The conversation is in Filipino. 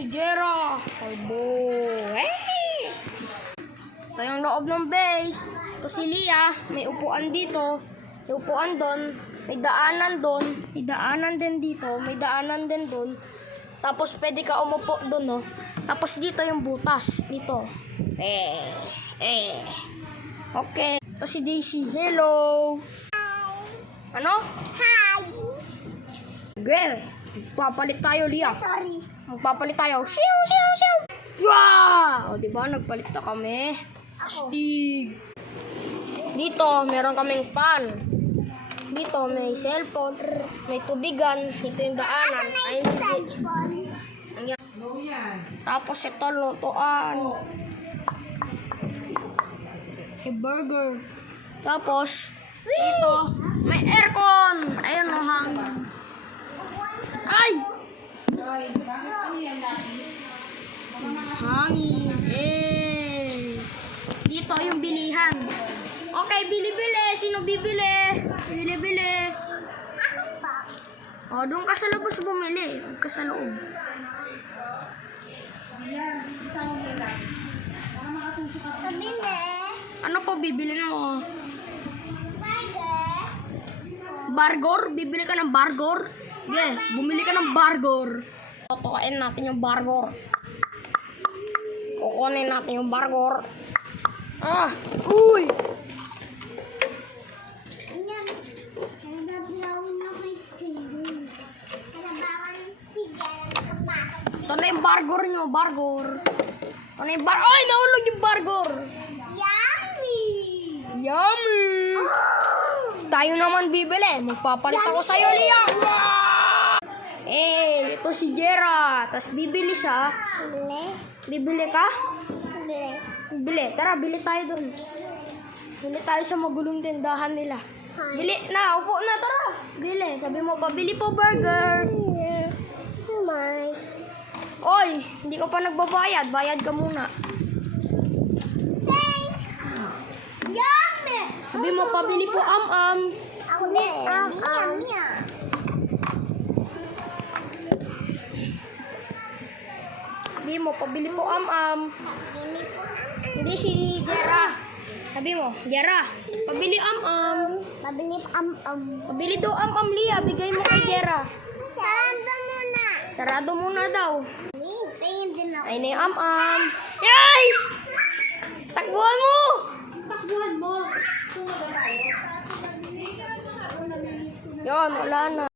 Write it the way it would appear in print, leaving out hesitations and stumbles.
si Jera. Kalbo. Hey! Ito yung loob ng base. Ito si Lia. May upuan dito. May upuan doon. May daanan doon. May daanan din dito. May daanan din doon. Tapos pwede ka umupo doon, no? Tapos dito yung butas. Dito. Okay. Ito si Daisy. Hello. Ano? Hi! Girl. Magpapalit tayo, Lia. Sorry. Magpapalit tayo. Siyaw, siyaw, siyaw. Wow! O, diba? Nagpalit na kami. Astig. Dito, meron kaming fan. Dito, may cellphone. May tubigan. Dito yung daanan. Ay, hindi. Tapos ito, lutuan. May burger. Tapos, dito, may aircon. Ayun, no, hangin. Ay! Hangin. Dito yung bilihan. Okay, bili-bili. Sino bibili? Bili-bili. O, doon ka sa labas bumili. Huwag ka sa loob. Kabili. Ano po bibili mo? Burger. Bargor? Bibili ka ng bargor? Yeah, bumili ka ng bargor. Tutukain natin yung bargor. Kukunin natin yung bargor. Ah! Uy! Ayan. Nagagawin na may skin. Kalabawan si Jen. Kapasok. Ito na yung bargor nyo, bargor. Ito na yung Ay! Nahulog yung bargor! Yummy! Yummy! Tayo naman bibili. Magpapalit ako sa'yo, Lia. Wow! Ito si Jera. Tapos bibili siya. Bili. Bibili ka? Bili. Bili. Tara, bili tayo dun. Bili tayo sa magulong tindahan nila. Hi. Bili na. Upo na, tara. Bili. Sabi mo, pabili po burger. My. Oy, hindi ka pa nagbabayad. Bayad ka muna. Thanks. Yummy! Sabi mo, pabili po am-am. Ako din. Yummy. Sabi mo, pabili po am-am. Bili po. Hindi si Jera. Sabi mo, Jera, pabili am-am. Mabili Pabili daw am-am, Lia. Bigay mo kay Jera. Sarado muna. Sarado muna daw. Tingin din ako. Ay na yung am-am. Yay! Takbuhan mo! Takbuhan mo. Yun, wala na.